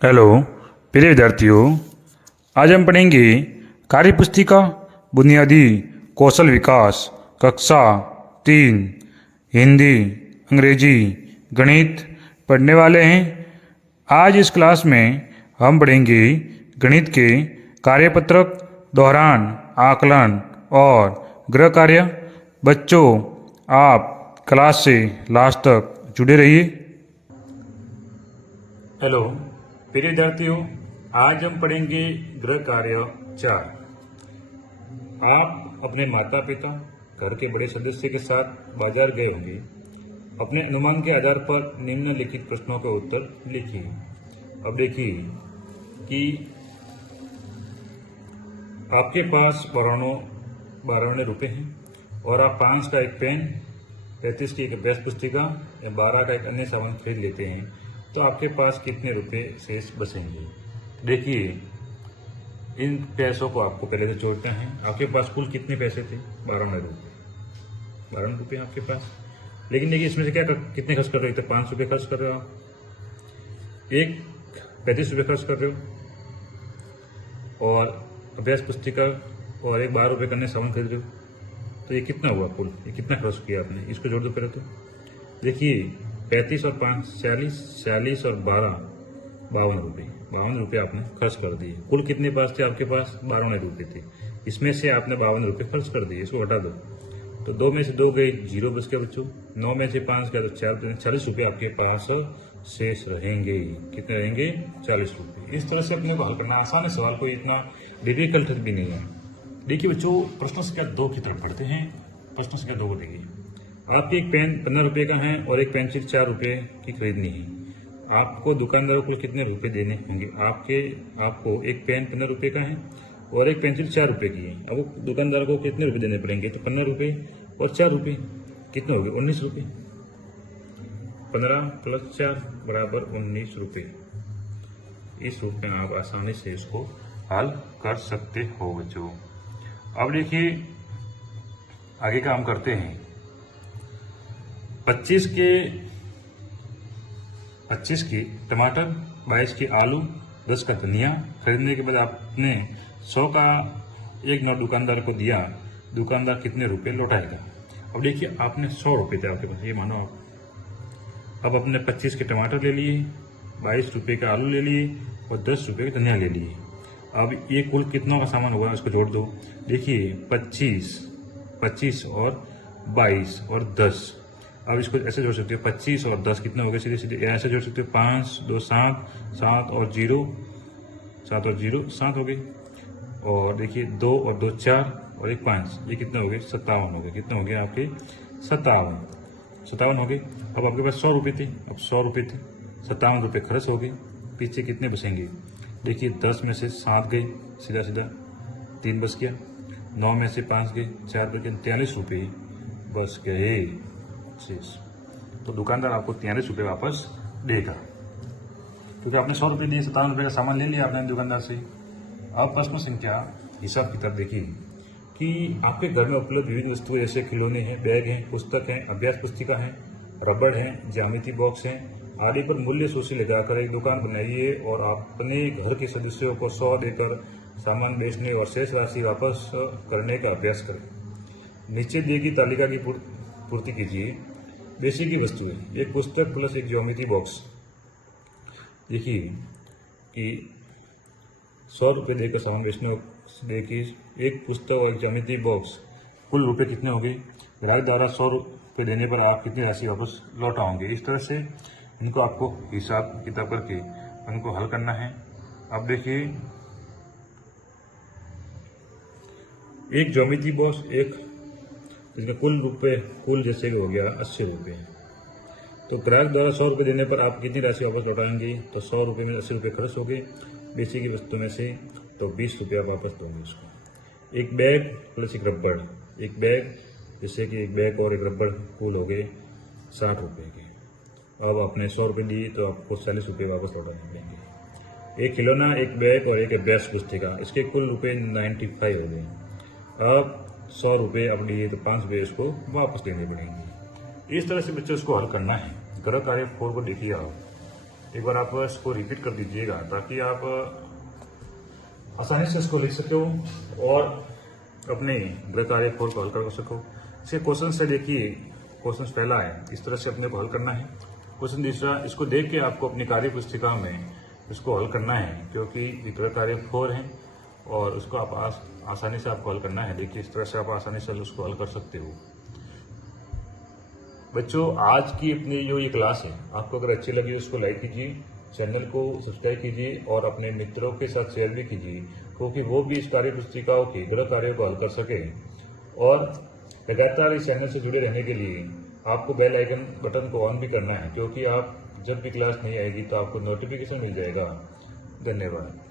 Hello प्रिय विद्यार्थियों, आज हम पढ़ेंगे कार्यपुस्तिका बुनियादी कौशल विकास कक्षा 3 हिंदी, अंग्रेजी, गणित पढ़ने वाले हैं। आज इस क्लास में हम पढ़ेंगे गणित के कार्यपत्रक, दोहरान, आकलन और गृह कार्य। बच्चों, आप क्लास से लास्ट तक जुड़े रहिए। हेलो प्रिय विद्यार्थियों, आज हम पढ़ेंगे गृह कार्य 4। आप अपने माता पिता, घर के बड़े सदस्य के साथ बाजार गए होंगे। अपने अनुमान के आधार पर निम्नलिखित प्रश्नों के उत्तर लिखिए। अब देखिए कि आपके पास 92 रुपये हैं और आप 5 का एक पेन, 35 की एक अभ्यास पुस्तिका या 12 का एक अन्य सामान खरीद लेते हैं, तो आपके पास कितने रुपए शेष बचेंगे। देखिए, इन पैसों को आपको पहले से जोड़ना है। आपके पास कुल कितने पैसे थे? 92 रुपये। 92 रुपये आपके पास। लेकिन देखिए, इसमें से कितने खर्च कर रहे हो? तो 5 रुपये खर्च कर रहे हो आप, एक 35 रुपये खर्च कर रहे हो और अभ्यास पुस्तिका और एक 12 रुपये का अन्य सामान खरीद रहे हो। तो ये कितना हुआ कुल? ये कितना खर्च किया आपने? इसको जोड़ दो पहले तो। देखिए, 35 और 5 40, 40 और 12 52 रुपये। 52 रुपये आपने खर्च कर दिए। कुल कितने पास थे आपके पास? 92 रुपये थे। इसमें से आपने 52 रुपये खर्च कर दिए। इसको हटा दो तो 2 में से 2 गए, 0 बच गया बच्चों। 9 में से 5 गया तो 4, 40 रुपये आपके पास शेष रहेंगे। कितने रहेंगे? 40 रुपये। इस तरह से अपने को हल करना आसान है सवाल, कोई इतना डिफिकल्ट भी नहीं है। देखिए बच्चों, प्रश्न संख्या 2 की तरफ पढ़ते हैं। प्रश्न संख्या 2 को देखिए। आपके एक पेन 15 रुपये का है और एक पेंसिल 4 रुपये की खरीदनी है। आपको दुकानदार को कितने रुपए देने होंगे? आपको एक पेन 15 रुपये का है और एक पेंसिल 4 रुपये की है। अब दुकानदार को कितने रुपए देने पड़ेंगे? तो 15 रुपये और 4 रुपये कितने हो गए? 19 रुपये। 15 + 4 = 19 रुपये। इस रूप में आप आसानी से इसको हल कर सकते हो बच्चों। अब देखिए, आगे काम करते हैं। 25 के टमाटर, 22 के आलू, 10 का धनिया खरीदने के बाद आपने 100 का एक नोट दुकानदार को दिया। दुकानदार कितने रुपए लौटाएगा? अब देखिए, आपने 100 रुपये थे आपके पास, ये मानो आप। अब अपने 25 के टमाटर ले लिए, 22 रुपये का आलू ले लिए और 10 रुपये का धनिया ले लिए। अब ये कुल कितना का सामान होगा? इसको जोड़ दो। देखिए, 25 और 22 और 10। अब इसको ऐसे जोड़ सकते हो, 25 और 10 कितना हो गया? सीधे सीधे ऐसे जोड़ सकते हो। 5 2 7, 7 और 0, 7 और 0 7 हो गई। और देखिए, 2 और 2 4 और 1 5, ये कितना हो गए? 57 हो गए। कितना हो गया आपके? 57 हो गए। अब आपके पास 100 रुपये थे। अब 100 रुपये थे, 57 रुपये खर्च हो गए। पीछे कितने बचेंगे? देखिए, 10 में से 7 गए, सीधा सीधा 3 बच गया। 9 में से 5 गए, 4 बच गए, 43 रुपये बच गए शेष। तो दुकानदार आपको 43 रुपये वापस देगा, क्योंकि आपने 100 रुपये दिए, 57 रुपये का सामान ले लिया आपने दुकानदार से। अब प्रश्न संख्या हिसाब किताब देखिए कि आपके घर में उपलब्ध विविध वस्तुएं जैसे खिलौने हैं, बैग हैं, पुस्तक हैं, अभ्यास पुस्तिका है, रबड़ है, ज्यामिति बॉक्स हैं आदि पर मूल्य सूची लगाकर एक दुकान बनाइए और अपने घर के सदस्यों को 100 देकर सामान बेचने और शेष राशि वापस करने का अभ्यास करें। नीचे दी गई तालिका की पूर्ति कीजिए। बेसिक की वस्तुएं, एक पुस्तक प्लस एक ज्योमेट्री बॉक्स। देखिए कि 100 रुपये देकर सामान बेचने, देखिए एक पुस्तक और एक ज्योमेट्री बॉक्स, कुल रुपए कितने हो गए? ग्राहक द्वारा 100 रुपये देने पर आप कितनी राशि वापस लौटाओगे? इस तरह से इनको आपको हिसाब किताब करके उनको हल करना है। अब देखिए, एक ज्योमेट्री बॉक्स, एक इसका कुल जैसे हो गया 80 रुपये। तो ग्राहक द्वारा 100 रुपये देने पर आप कितनी राशि वापस लौटाएंगे? तो 100 रुपये में 80 रुपये खर्च हो गए बेची की वस्तु में से, तो 20 रुपया वापस दोगे उसको। एक बैग प्लस एक रबड़, एक बैग जैसे कि एक बैग और एक रबड़ कुल हो गए 60 रुपये के। अब आपने 100 रुपये दिए तो आपको 40 रुपये वापस लौटाने पड़ेंगे। एक खिलौना, एक बैग और एक अभ्यास पुस्तिका, इसके कुल रुपये 95 हो गए। अब 100 रुपये अब लिए तो 5 रुपये इसको वापस देने पड़ेंगे। इस तरह से बच्चों इसको हल करना है। गृह कार्य 4 को देखिए आप। एक बार आप इसको रिपीट कर दीजिएगा ताकि आप आसानी से इसको लिख सको और अपने गृह कार्य 4 को हल कर सको। इसके क्वेश्चन से देखिए, क्वेश्चन पहला है, इस तरह से अपने को हल करना है। क्वेश्चन दूसरा, इसको देख के आपको अपनी कार्य पुस्तिका में इसको हल करना है, क्योंकि गृह कार्य 4 है और उसको आप आसानी से आपको हल करना है। देखिए इस तरह से आप आसानी से उसको हल कर सकते हो। बच्चों, आज की अपनी जो ये क्लास है आपको अगर अच्छी लगी तो उसको लाइक कीजिए, चैनल को सब्सक्राइब कीजिए और अपने मित्रों के साथ शेयर भी कीजिए, क्योंकि वो भी इस कार्य पुस्तिकाओं के गृह कार्यों को हल कर सके। और लगातार इस चैनल से जुड़े रहने के लिए आपको बेल आइकन बटन को ऑन भी करना है, क्योंकि आप जब भी क्लास नहीं आएगी तो आपको नोटिफिकेशन मिल जाएगा। धन्यवाद।